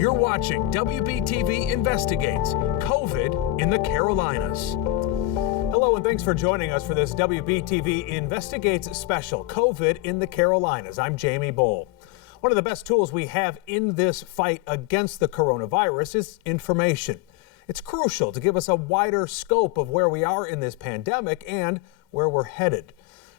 You're watching WBTV Investigates COVID in the Carolinas. Hello and thanks for joining us for this WBTV Investigates special, COVID in the Carolinas. I'm Jamie Bowl. One of the best tools we have in this fight against the coronavirus is information. It's crucial to give us a wider scope of where we are in this pandemic and where we're headed.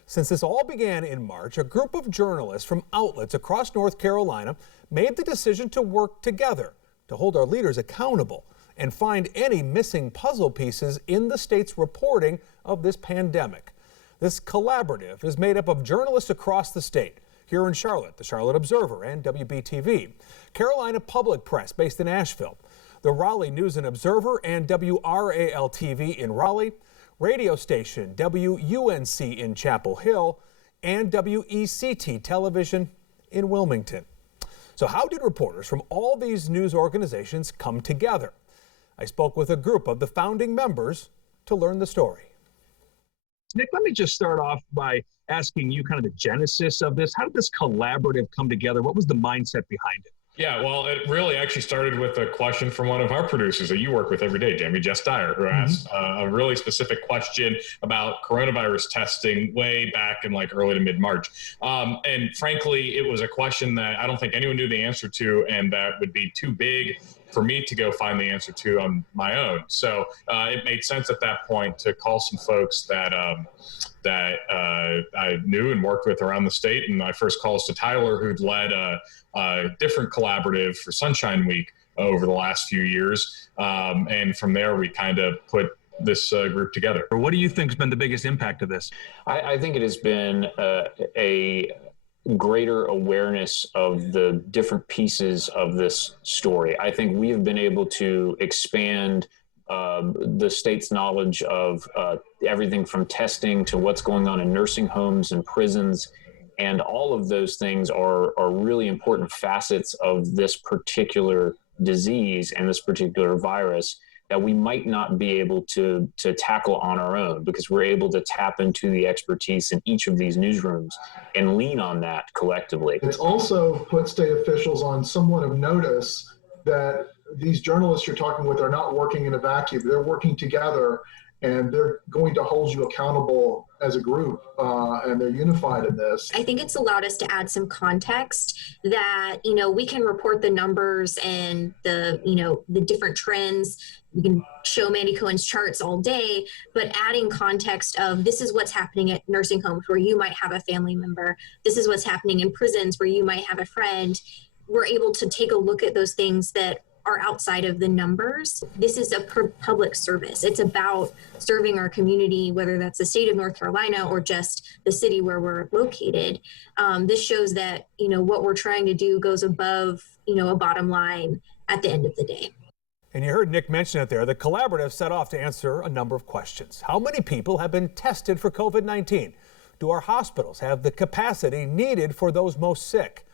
Since this all began in March, a group of journalists from outlets across North Carolina made the decision to work together to hold our leaders accountable and find any missing puzzle pieces in the state's reporting of this pandemic. This collaborative is made up of journalists across the state. Here in Charlotte, the Charlotte Observer and WBTV, Carolina Public Press based in Asheville, the Raleigh News and Observer and WRAL-TV in Raleigh, radio station WUNC in Chapel Hill, and WECT Television in Wilmington. So how did reporters from all these news organizations come together? I spoke with a group of the founding members to learn the story. Nick, let me just start off by asking you kind of the genesis of this. How did this collaborative come together? What was the mindset behind it? Yeah, well, it really actually started with a question from one of our producers that you work with every day, Jamie, Jess Dyer, who asked a really specific question about coronavirus testing way back in like early to mid-March. And frankly, it was a question that I don't think anyone knew the answer to, and that would be too big for me to go find the answer to on my own. So it made sense at that point to call some folks that I knew and worked with around the state. And my first call is to Tyler, who'd led a different collaborative for Sunshine Week over the last few years. And from there, we kind of put this group together. What do you think has been the biggest impact of this? I think it has been a greater awareness of the different pieces of this story. I think we have been able to expand the state's knowledge of everything from testing to what's going on in nursing homes and prisons. And all of those things are really important facets of this particular disease and this particular virus that we might not be able to tackle on our own, because we're able to tap into the expertise in each of these newsrooms and lean on that collectively. It's also put state officials on somewhat of notice that these journalists you're talking with are not working in a vacuum. They're working together, and they're going to hold you accountable as a group, and they're unified in this. I think it's allowed us to add some context that, we can report the numbers and the different trends. We can show Mandy Cohen's charts all day, but adding context of this is what's happening at nursing homes where you might have a family member. This is what's happening in prisons where you might have a friend. We're able to take a look at those things that are outside of the numbers. This is a public service. It's about serving our community, whether that's the state of North Carolina or just the city where we're located. This shows that, what we're trying to do goes above, a bottom line at the end of the day. And you heard Nick mention it there. The collaborative set off to answer a number of questions. How many people have been tested for COVID-19? Do our hospitals have the capacity needed for those most sick?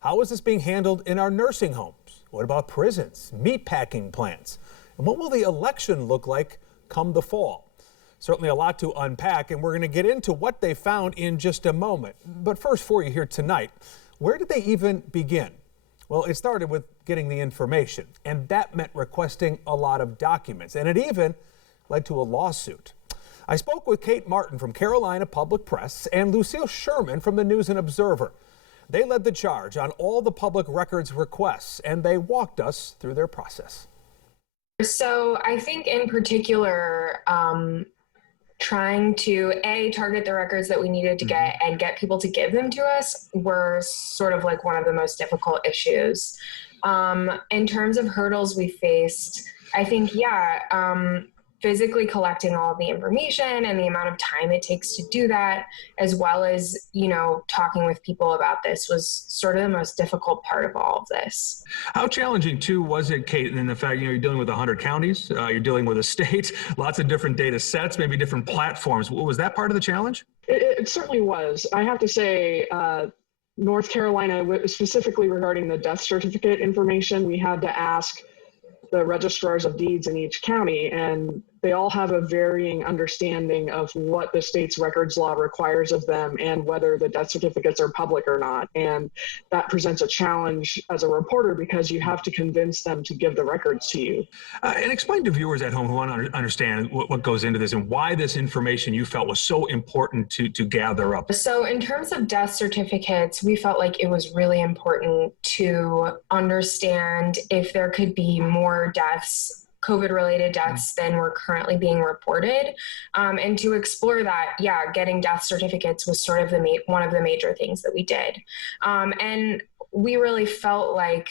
How is this being handled in our nursing homes? What about prisons, meatpacking plants? And what will the election look like come the fall? Certainly a lot to unpack, and we're going to get into what they found in just a moment. But first, for you here tonight, where did they even begin? Well, it started with getting the information, and that meant requesting a lot of documents, and it even led to a lawsuit. I spoke with Kate Martin from Carolina Public Press and Lucille Sherman from the News and Observer. They led the charge on all the public records requests, and they walked us through their process. So I think in particular, trying to target the records that we needed to get and get people to give them to us were sort of like one of the most difficult issues. In terms of hurdles we faced, I think, physically collecting all of the information and the amount of time it takes to do that, as well as, talking with people about this was sort of the most difficult part of all of this. How challenging, too, was it, Kate, in the fact, you're dealing with 100 counties, you're dealing with a state, lots of different data sets, maybe different platforms. Was that part of the challenge? It certainly was. I have to say, North Carolina, specifically regarding the death certificate information, we had to ask the registrars of deeds in each county, and they all have a varying understanding of what the state's records law requires of them and whether the death certificates are public or not. And that presents a challenge as a reporter because you have to convince them to give the records to you. And explain to viewers at home who want to understand what goes into this and why this information you felt was so important to gather up. So in terms of death certificates, we felt like it was really important to understand if there could be more deaths, COVID-related deaths, than were currently being reported. And to explore that, getting death certificates was sort of one of the major things that we did. And we really felt like,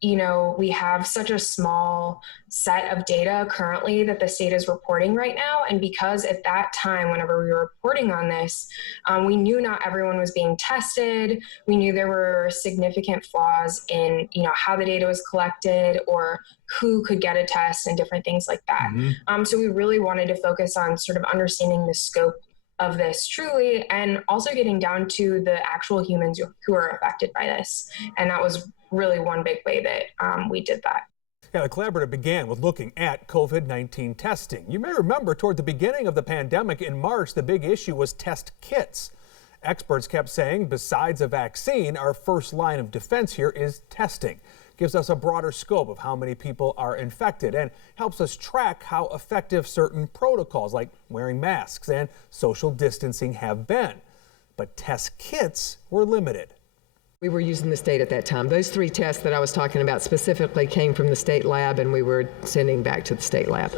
we have such a small set of data currently that the state is reporting right now. And because at that time, whenever we were reporting on this, we knew not everyone was being tested. We knew there were significant flaws in, how the data was collected or who could get a test and different things like that. So we really wanted to focus on sort of understanding the scope of this truly, and also getting down to the actual humans who are affected by this. And that was really one big way that we did that. Yeah, the collaborative began with looking at COVID-19 testing. You may remember toward the beginning of the pandemic in March, the big issue was test kits. Experts kept saying, besides a vaccine, our first line of defense here is testing. Gives us a broader scope of how many people are infected and helps us track how effective certain protocols like wearing masks and social distancing have been. But test kits were limited. We were using the state at that time. Those 3 tests that I was talking about specifically came from the state lab, and we were sending back to the state lab.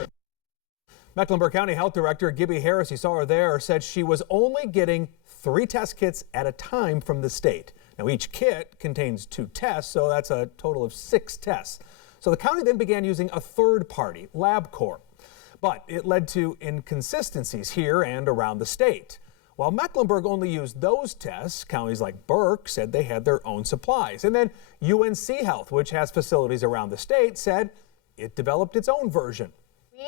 Mecklenburg County Health Director Gibby Harris, you saw her there, said she was only getting 3 test kits at a time from the state. Now, each kit contains 2 tests, so that's a total of 6 tests. So the county then began using a third party, LabCorp. But it led to inconsistencies here and around the state. While Mecklenburg only used those tests, counties like Burke said they had their own supplies. And then UNC Health, which has facilities around the state, said it developed its own version.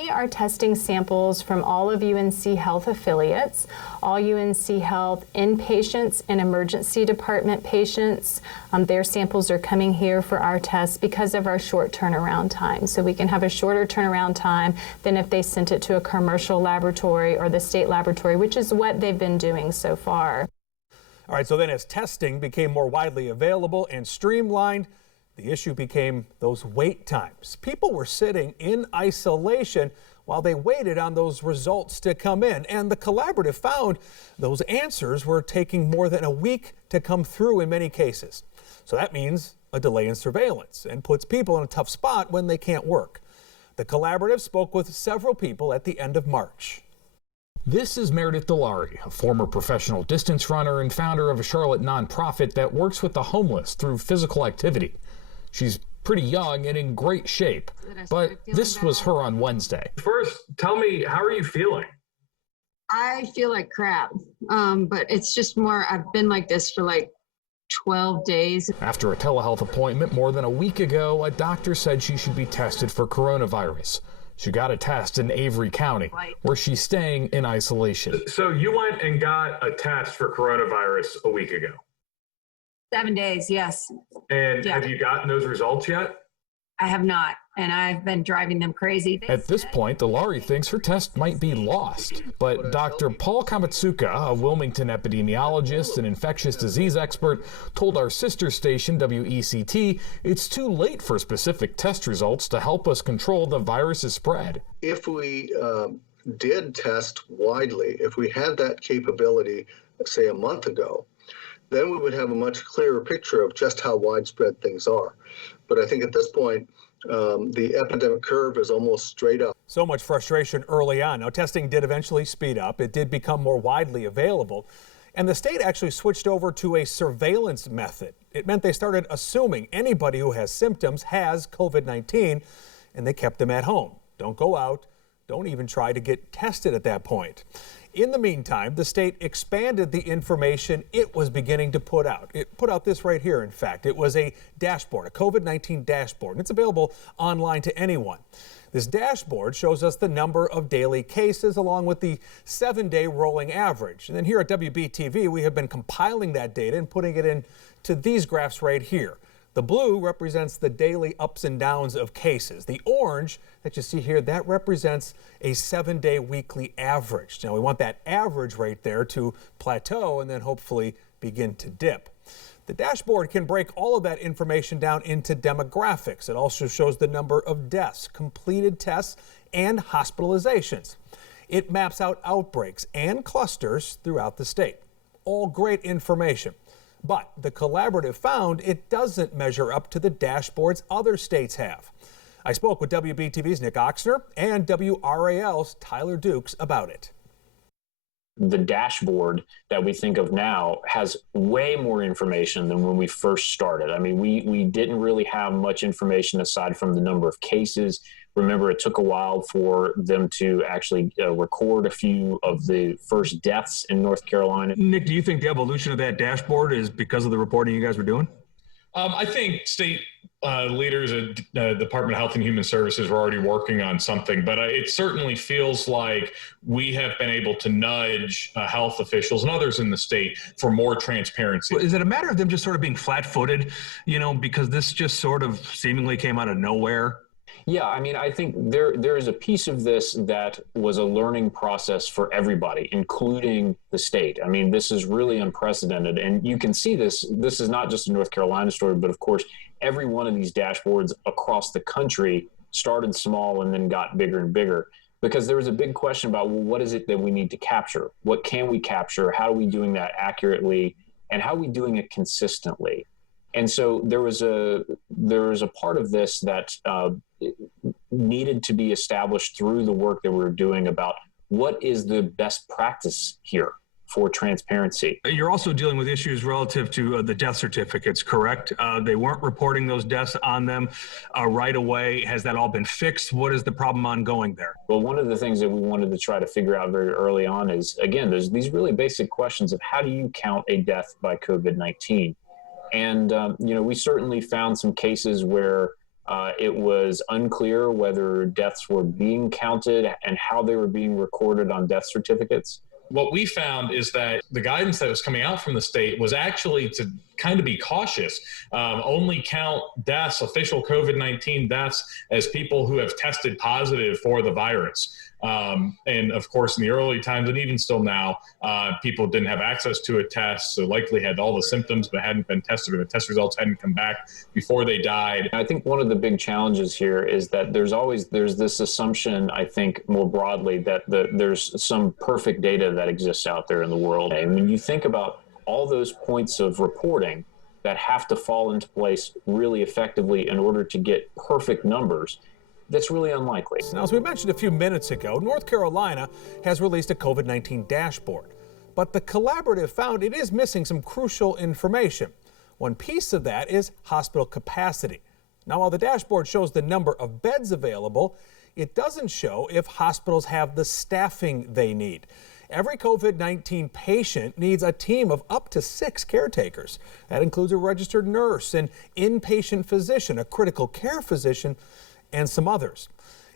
We are testing samples from all of UNC Health affiliates, all UNC Health inpatients and emergency department patients. Their samples are coming here for our tests because of our short turnaround time. So we can have a shorter turnaround time than if they sent it to a commercial laboratory or the state laboratory, which is what they've been doing so far. All right, so then as testing became more widely available and streamlined, the issue became those wait times. People were sitting in isolation while they waited on those results to come in. And the collaborative found those answers were taking more than a week to come through in many cases. So that means a delay in surveillance and puts people in a tough spot when they can't work. The collaborative spoke with several people at the end of March. This is Meredith Delary, a former professional distance runner and founder of a Charlotte nonprofit that works with the homeless through physical activity. She's pretty young and in great shape, but this was her on Wednesday. First, tell me, how are you feeling? I feel like crap, but it's just more, I've been like this for like 12 days. After a telehealth appointment more than a week ago, a doctor said she should be tested for coronavirus. She got a test in Avery County, where she's staying in isolation. So you went and got a test for coronavirus a week ago? 7 days, yes. And have you gotten those results yet? I have not, and I've been driving them crazy. At this point, Delary thinks her test might be lost. But Dr. Paul Kamatsuka, a Wilmington epidemiologist and infectious disease expert, told our sister station, WECT, it's too late for specific test results to help us control the virus's spread. If we did test widely, if we had that capability, say a month ago, then we would have a much clearer picture of just how widespread things are. But I think at this point, the epidemic curve is almost straight up. So much frustration early on. Now, testing did eventually speed up. It did become more widely available. And the state actually switched over to a surveillance method. It meant they started assuming anybody who has symptoms has COVID-19, and they kept them at home. Don't go out. Don't even try to get tested at that point. In the meantime, the state expanded the information it was beginning to put out. It put out this right here, in fact. It was a dashboard, a COVID-19 dashboard, and it's available online to anyone. This dashboard shows us the number of daily cases along with the 7-day rolling average. And then here at WBTV, we have been compiling that data and putting it into these graphs right here. The blue represents the daily ups and downs of cases. The orange that you see here, that represents a 7-day weekly average. Now we want that average right there to plateau and then hopefully begin to dip. The dashboard can break all of that information down into demographics. It also shows the number of deaths, completed tests, and hospitalizations. It maps out outbreaks and clusters throughout the state. All great information. But the collaborative found it doesn't measure up to the dashboards other states have. I spoke with WBTV's Nick Oxner and WRAL's Tyler Dukes about it. The dashboard that we think of now has way more information than when we first started. I mean, we didn't really have much information aside from the number of cases. Remember, it took a while for them to actually record a few of the first deaths in North Carolina. Nick, do you think the evolution of that dashboard is because of the reporting you guys were doing? I think state leaders at the Department of Health and Human Services were already working on something, but it certainly feels like we have been able to nudge health officials and others in the state for more transparency. Is it a matter of them just sort of being flat-footed, because this just sort of seemingly came out of nowhere? Yeah, I mean, I think there is a piece of this that was a learning process for everybody, including the state. I mean, this is really unprecedented. And you can see this. This is not just a North Carolina story, but of course, every one of these dashboards across the country started small and then got bigger and bigger, because there was a big question about, well, what is it that we need to capture? What can we capture? How are we doing that accurately? And how are we doing it consistently? And so there was a part of this that needed to be established through the work that we were doing about what is the best practice here for transparency. You're also dealing with issues relative to the death certificates, correct? They weren't reporting those deaths on them right away. Has that all been fixed? What is the problem ongoing there? Well, one of the things that we wanted to try to figure out very early on is, again, there's these really basic questions of how do you count a death by COVID-19? And, we certainly found some cases where it was unclear whether deaths were being counted and how they were being recorded on death certificates. What we found is that the guidance that was coming out from the state was actually to kind of be cautious, only count deaths, official COVID-19 deaths, as people who have tested positive for the virus. And of course, in the early times, and even still now, people didn't have access to a test, so likely had all the symptoms but hadn't been tested, or the test results hadn't come back before they died. I think one of the big challenges here is that there's this assumption, I think, more broadly, that there's some perfect data that exists out there in the world. And when you think about all those points of reporting that have to fall into place really effectively in order to get perfect numbers, that's really unlikely. Now, as we mentioned a few minutes ago, North Carolina has released a COVID-19 dashboard, but the collaborative found it is missing some crucial information. One piece of that is hospital capacity. Now, while the dashboard shows the number of beds available, it doesn't show if hospitals have the staffing they need. Every COVID-19 patient needs a team of up to 6 caretakers. That includes a registered nurse, an inpatient physician, a critical care physician, and some others.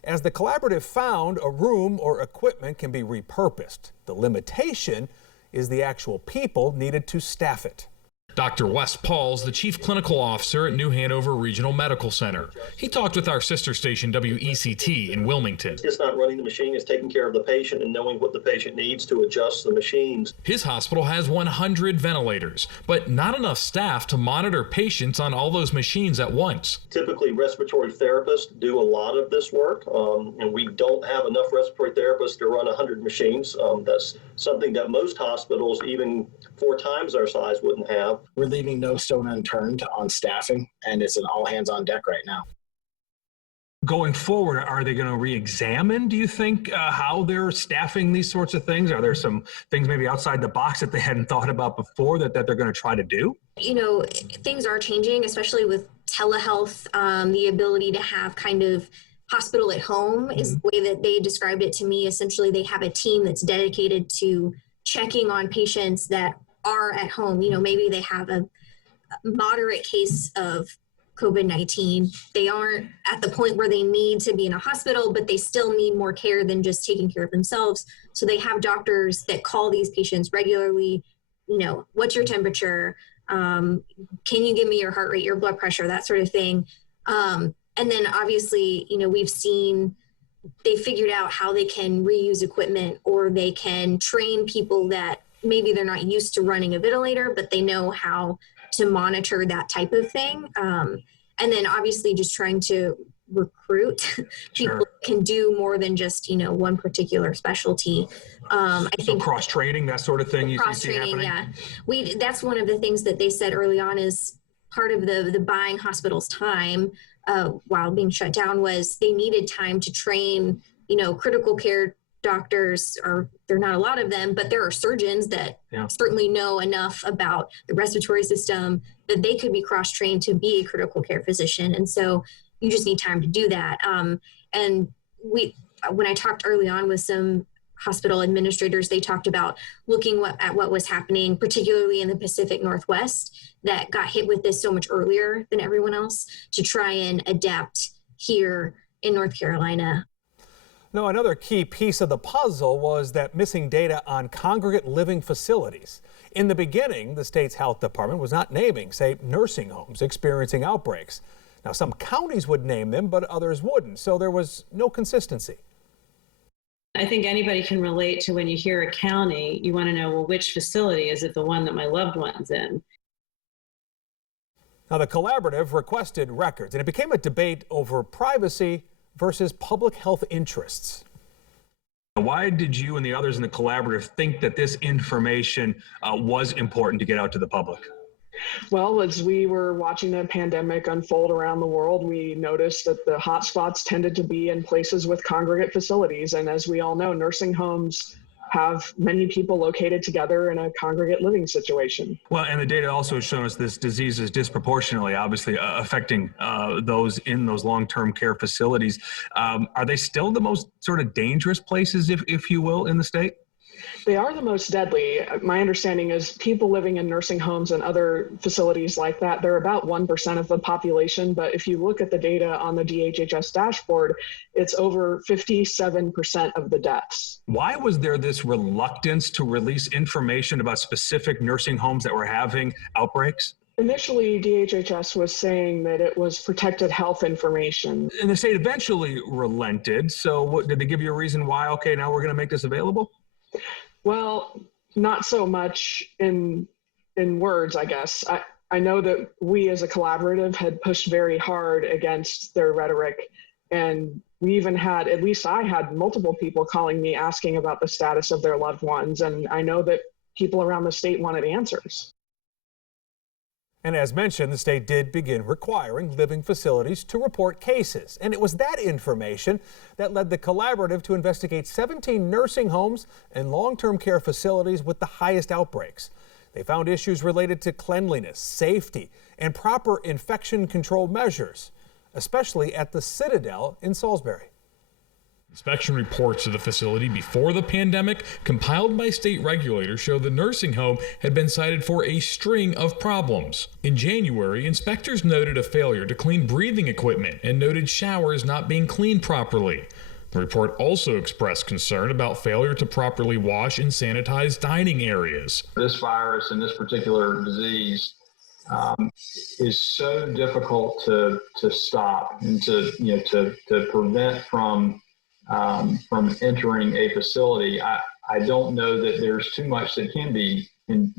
As the collaborative found, a room or equipment can be repurposed. The limitation is the actual people needed to staff it. Dr. Wes Pauls, the Chief Clinical Officer at New Hanover Regional Medical Center. He talked with our sister station WECT in Wilmington. It's not running the machine, it's taking care of the patient and knowing what the patient needs to adjust the machines. His hospital has 100 ventilators, but not enough staff to monitor patients on all those machines at once. Typically, respiratory therapists do a lot of this work, and we don't have enough respiratory therapists to run 100 machines. That's something that most hospitals, even 4 times our size, wouldn't have. We're leaving no stone unturned on staffing, and it's an all hands on deck right now. Going forward, are they going to re-examine, do you think, how they're staffing these sorts of things? Are there some things maybe outside the box that they hadn't thought about before that they're going to try to do? Things are changing, especially with telehealth. The ability to have kind of hospital at home is the way that they described it to me. Essentially, they have a team that's dedicated to checking on patients that are at home. Maybe they have a moderate case of COVID-19. They aren't at the point where they need to be in a hospital, but they still need more care than just taking care of themselves. So they have doctors that call these patients regularly. What's your temperature? Can you give me your heart rate, your blood pressure, that sort of thing. And then obviously, we've seen they figured out how they can reuse equipment, or they can train people that maybe they're not used to running a ventilator, but they know how to monitor that type of thing. And then obviously just trying to recruit people who can do more than just, one particular specialty. I think cross training, that sort of thing. Cross training, yeah. That's one of the things that they said early on is part of the buying hospitals time while being shut down was they needed time to train, critical care doctors, or there are not a lot of them, but there are surgeons that certainly know enough about the respiratory system that they could be cross-trained to be a critical care physician. And so you just need time to do that. And when I talked early on with some hospital administrators, they talked about looking at what was happening, particularly in the Pacific Northwest that got hit with this so much earlier than everyone else, to try and adapt here in North Carolina. Now, another key piece of the puzzle was that missing data on congregate living facilities. In the beginning, the state's health department was not naming, say, nursing homes experiencing outbreaks. Now, some counties would name them, but others wouldn't, so there was no consistency. I think anybody can relate to when you hear a county, you want to know, well, which facility? Is it the one that my loved one's in? Now, the collaborative requested records, and it became a debate over privacy versus public health interests. Why did you and the others in the collaborative think that this information was important to get out to the public? Well, as we were watching the pandemic unfold around the world, we noticed that the hotspots tended to be in places with congregate facilities. And as we all know, nursing homes have many people located together in a congregate living situation. Well, and the data also has shown us this disease is disproportionately, obviously, affecting those in those long-term care facilities. Are they still the most sort of dangerous places, if you will, in the state? They are the most deadly. My understanding is people living in nursing homes and other facilities like that, they're about 1% of the population. But if you look at the data on the DHHS dashboard, it's over 57% of the deaths. Why was there this reluctance to release information about specific nursing homes that were having outbreaks? Initially, DHHS was saying that it was protected health information. And the state eventually relented. So did they give you a reason why, okay, now we're going to make this available? Well, not so much in words, I guess. I know that we as a collaborative had pushed very hard against their rhetoric, and we even had, at least I had multiple people calling me asking about the status of their loved ones, and I know that people around the state wanted answers. And as mentioned, the state did begin requiring living facilities to report cases. And it was that information that led the collaborative to investigate 17 nursing homes and long-term care facilities with the highest outbreaks. They found issues related to cleanliness, safety, and proper infection control measures, especially at the Citadel in Salisbury. Inspection reports of the facility before the pandemic, compiled by state regulators, show the nursing home had been cited for a string of problems. In January, inspectors noted a failure to clean breathing equipment and noted showers not being cleaned properly. The report also expressed concern about failure to properly wash and sanitize dining areas. This virus and this particular disease is so difficult to stop and to prevent from entering a facility. I don't know that there's too much that can be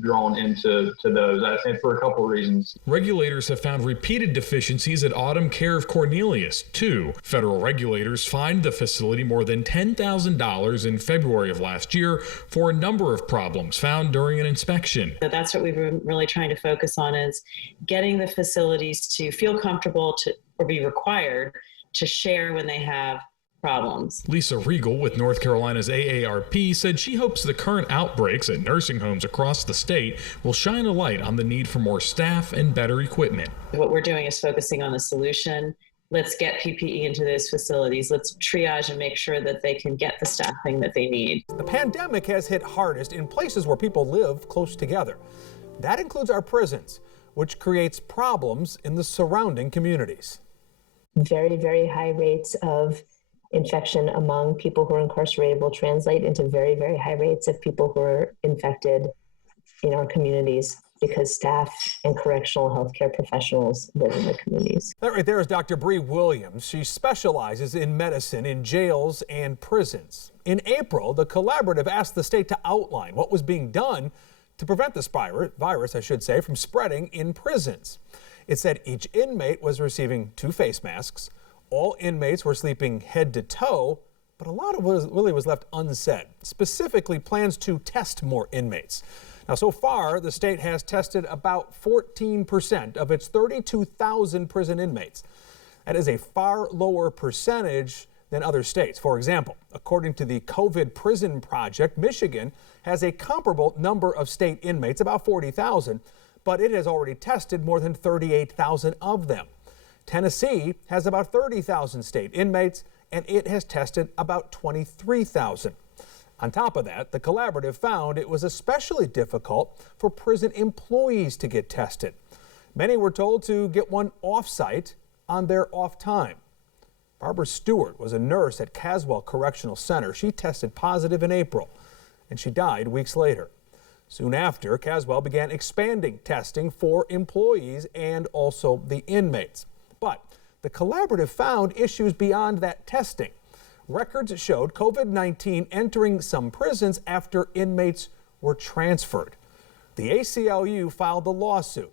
drawn into those, I think, for a couple of reasons. Regulators have found repeated deficiencies at Autumn Care of Cornelius, too. Federal regulators fined the facility more than $10,000 in February of last year for a number of problems found during an inspection. So that's what we've been really trying to focus on, is getting the facilities to feel comfortable or be required to share when they have problems. Lisa Riegel with North Carolina's AARP said she hopes the current outbreaks at nursing homes across the state will shine a light on the need for more staff and better equipment. What we're doing is focusing on the solution. Let's get PPE into those facilities. Let's triage and make sure that they can get the staffing that they need. The pandemic has hit hardest in places where people live close together. That includes our prisons, which creates problems in the surrounding communities. Very, very high rates of infection among people who are incarcerated will translate into very, very high rates of people who are infected in our communities. because staff and correctional healthcare professionals live in the communities. That right there is Dr. Bree Williams. She specializes in medicine in jails and prisons. In April, the collaborative asked the state to outline what was being done to prevent this virus, from spreading in prisons. It said each inmate was receiving 2 face masks. All inmates were sleeping head to toe, but a lot of what really was left unsaid, specifically plans to test more inmates. Now, so far, the state has tested about 14% of its 32,000 prison inmates. That is a far lower percentage than other states. For example, according to the COVID Prison Project, Michigan has a comparable number of state inmates, about 40,000, but it has already tested more than 38,000 of them. Tennessee has about 30,000 state inmates, and it has tested about 23,000. On top of that, the collaborative found it was especially difficult for prison employees to get tested. Many were told to get one off-site on their off time. Barbara Stewart was a nurse at Caswell Correctional Center. She tested positive in April, and she died weeks later. Soon after, Caswell began expanding testing for employees and also the inmates. But the collaborative found issues beyond that testing. Records showed COVID-19 entering some prisons after inmates were transferred. The ACLU filed the lawsuit.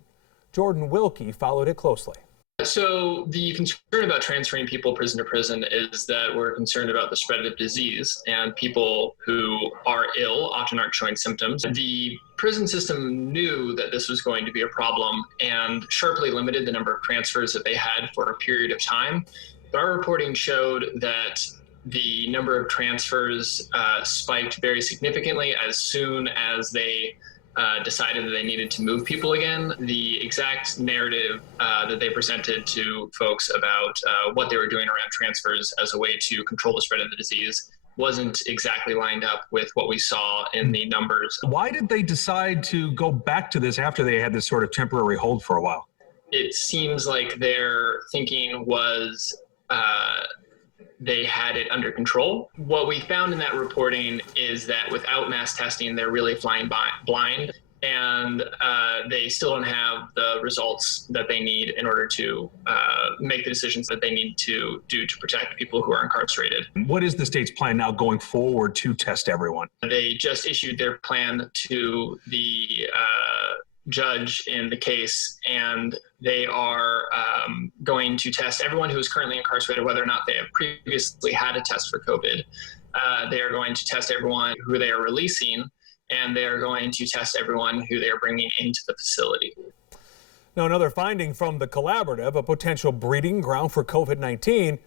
Jordan Wilkie followed it closely. So the concern about transferring people prison to prison is that we're concerned about the spread of disease, and people who are ill often aren't showing symptoms. The prison system knew that this was going to be a problem and sharply limited the number of transfers that they had for a period of time. But our reporting showed that the number of transfers spiked very significantly as soon as they decided that they needed to move people again. The exact narrative that they presented to folks about what they were doing around transfers as a way to control the spread of the disease wasn't exactly lined up with what we saw in the numbers. Why did they decide to go back to this after they had this sort of temporary hold for a while? It seems like their thinking was they had it under control. What we found in that reporting is that without mass testing, they're really flying blind, and they still don't have the results that they need in order to make the decisions that they need to do to protect people who are incarcerated. What is the state's plan now going forward to test everyone? They just issued their plan to the judge in the case, and they are going to test everyone who is currently incarcerated, whether or not they have previously had a test for COVID. They are going to test everyone who they are releasing, and they are going to test everyone who they are bringing into the facility. Now, another finding from the collaborative, a potential breeding ground for COVID-19,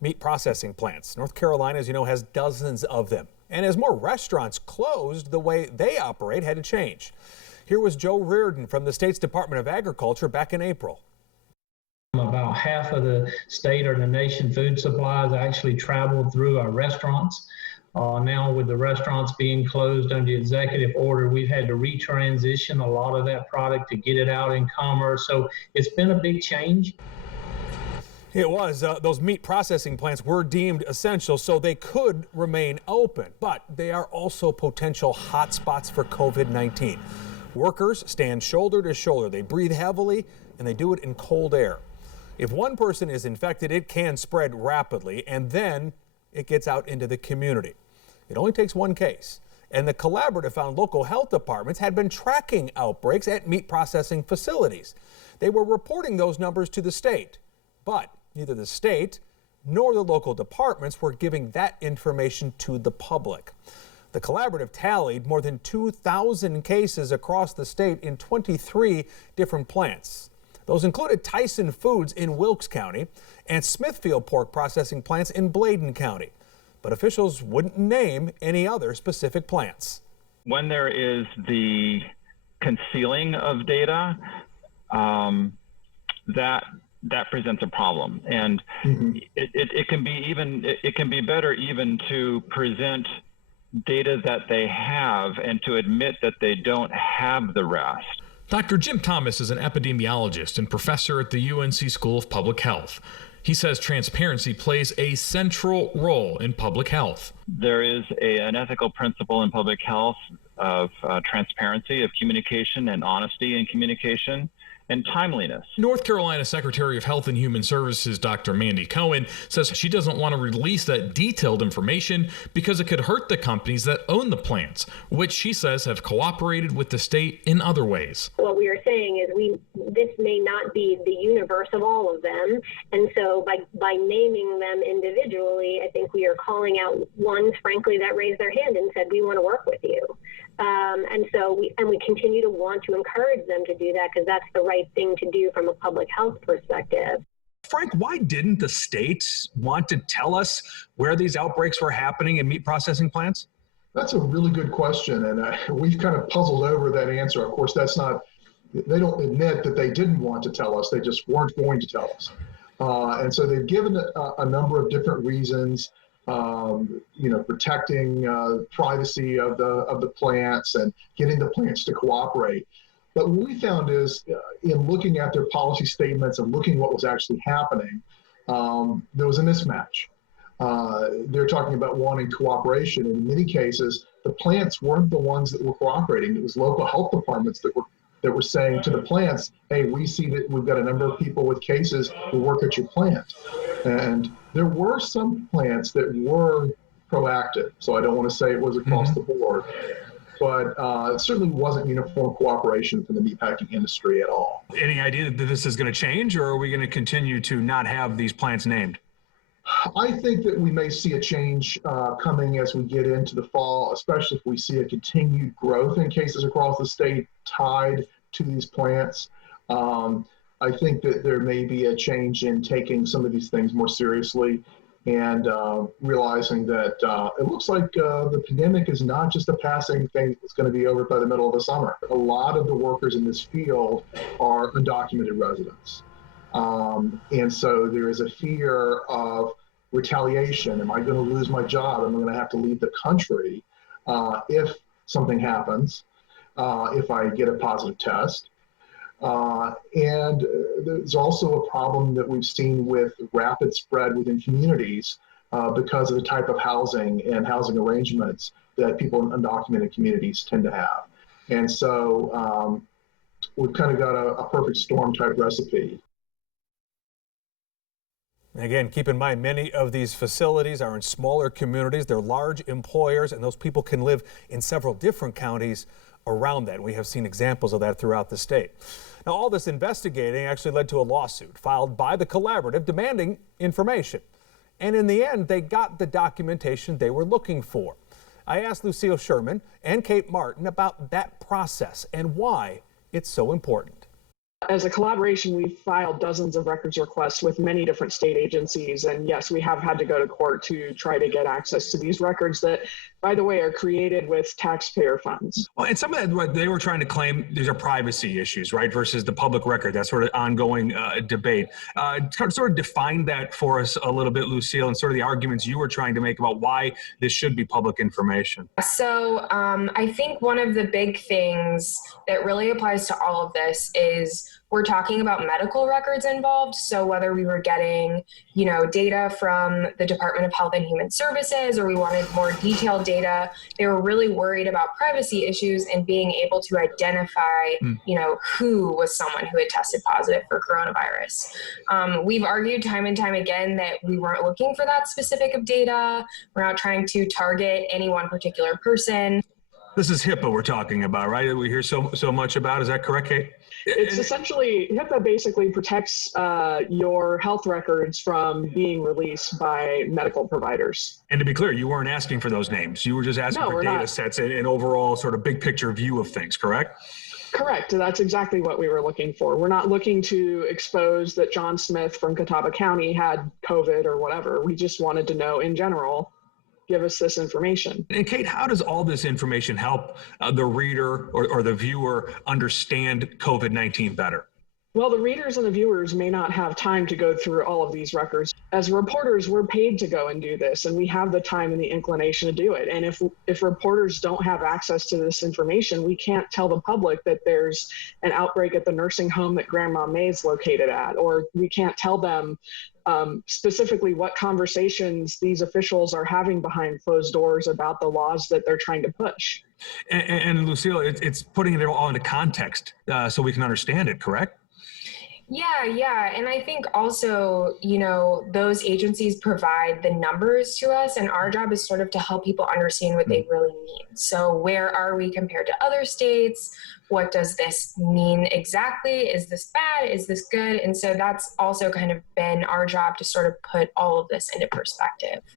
meat processing plants. North Carolina, as you know, has dozens of them. And as more restaurants closed, the way they operate had to change. Here was Joe Reardon from the state's Department of Agriculture back in April. About half of the state or the nation food supplies actually traveled through our restaurants. Now with the restaurants being closed under the executive order, we've had to retransition a lot of that product to get it out in commerce. So it's been a big change. It was. Those meat processing plants were deemed essential, so they could remain open, but they are also potential hotspots for COVID-19. Workers stand shoulder to shoulder. They breathe heavily, and they do it in cold air. If one person is infected, it can spread rapidly, and then it gets out into the community. It only takes one case. And the collaborative found local health departments had been tracking outbreaks at meat processing facilities. They were reporting those numbers to the state, but neither the state nor the local departments were giving that information to the public. The collaborative tallied more than 2,000 cases across the state in 23 different plants. Those included Tyson Foods in Wilkes County and Smithfield pork processing plants in Bladen County. But officials wouldn't name any other specific plants. When there is the concealing of data, that presents a problem, and it can be better even to present data that they have and to admit that they don't have the rest. Dr. Jim Thomas is an epidemiologist and professor at the UNC School of Public Health. He says transparency plays a central role in public health. There is an ethical principle in public health of transparency, of communication and honesty in communication, and timeliness. North Carolina Secretary of Health and Human Services, Dr. Mandy Cohen, says she doesn't want to release that detailed information because it could hurt the companies that own the plants, which she says have cooperated with the state in other ways. What we are saying is this may not be the universe of all of them, and so by naming them individually, I think we are calling out ones, frankly, that raised their hand and said, we want to work with you. And so we continue to want to encourage them to do that because that's the right thing to do from a public health perspective. Frank, why didn't the states want to tell us where these outbreaks were happening in meat processing plants? That's a really good question, and we've kind of puzzled over that answer. Of course, they don't admit that they didn't want to tell us, they just weren't going to tell us. And so they've given a number of different reasons. Protecting privacy of the plants and getting the plants to cooperate. But what we found is in looking at their policy statements and looking what was actually happening, there was a mismatch. They're talking about wanting cooperation. In many cases, the plants weren't the ones that were cooperating. It was local health departments that were saying to the plants, hey, we see that we've got a number of people with cases who work at your plant. And there were some plants that were proactive. So I don't want to say it was across the board, but it certainly wasn't uniform cooperation from the meatpacking industry at all. Any idea that this is going to change, or are we going to continue to not have these plants named? I think that we may see a change coming as we get into the fall, especially if we see a continued growth in cases across the state tied to these plants. I think that there may be a change in taking some of these things more seriously and realizing that it looks like the pandemic is not just a passing thing that's going to be over by the middle of the summer. A lot of the workers in this field are undocumented residents. And so there is a fear of retaliation. Am I going to lose my job? Am I going to have to leave the country if something happens, if I get a positive test? And there's also a problem that we've seen with rapid spread within communities because of the type of housing and housing arrangements that people in undocumented communities tend to have. And so we've kind of got a perfect storm type recipe. Again, keep in mind, many of these facilities are in smaller communities. They're large employers, and those people can live in several different counties around that. We have seen examples of that throughout the state. Now, all this investigating actually led to a lawsuit filed by the collaborative demanding information. And in the end, they got the documentation they were looking for. I asked Lucille Sherman and Kate Martin about that process and why it's so important. As a collaboration, we've filed dozens of records requests with many different state agencies. And yes, we have had to go to court to try to get access to these records that, by the way, are created with taxpayer funds. Well, and some of that, what they were trying to claim, these are privacy issues, right, versus the public record, that sort of ongoing debate. Sort of define that for us a little bit, Lucille, and sort of the arguments you were trying to make about why this should be public information. So I think one of the big things that really applies to all of this is we're talking about medical records involved. So whether we were getting, data from the Department of Health and Human Services, or we wanted more detailed data, they were really worried about privacy issues and being able to identify, who was someone who had tested positive for coronavirus. We've argued time and time again that we weren't looking for that specific of data. We're not trying to target any one particular person. This is HIPAA we're talking about, right? That we hear so much about. Is that correct, Kate? It's essentially, HIPAA basically protects your health records from being released by medical providers. And to be clear, you weren't asking for those names. You were just asking for data sets and an overall sort of big picture view of things, correct? Correct. That's exactly what we were looking for. We're not looking to expose that John Smith from Catawba County had COVID or whatever. We just wanted to know in general, give us this information. And Kate, how does all this information help the reader or the viewer understand COVID-19 better? Well, the readers and the viewers may not have time to go through all of these records. As reporters, we're paid to go and do this, and we have the time and the inclination to do it. And if reporters don't have access to this information, we can't tell the public that there's an outbreak at the nursing home that Grandma May's located at, or we can't tell them specifically what conversations these officials are having behind closed doors about the laws that they're trying to push. And Lucille, it's putting it all into context so we can understand it, correct? Yeah. And I think also, you know, those agencies provide the numbers to us, and our job is sort of to help people understand what they really mean. So where are we compared to other states? What does this mean exactly? Is this bad? Is this good? And so that's also kind of been our job to sort of put all of this into perspective.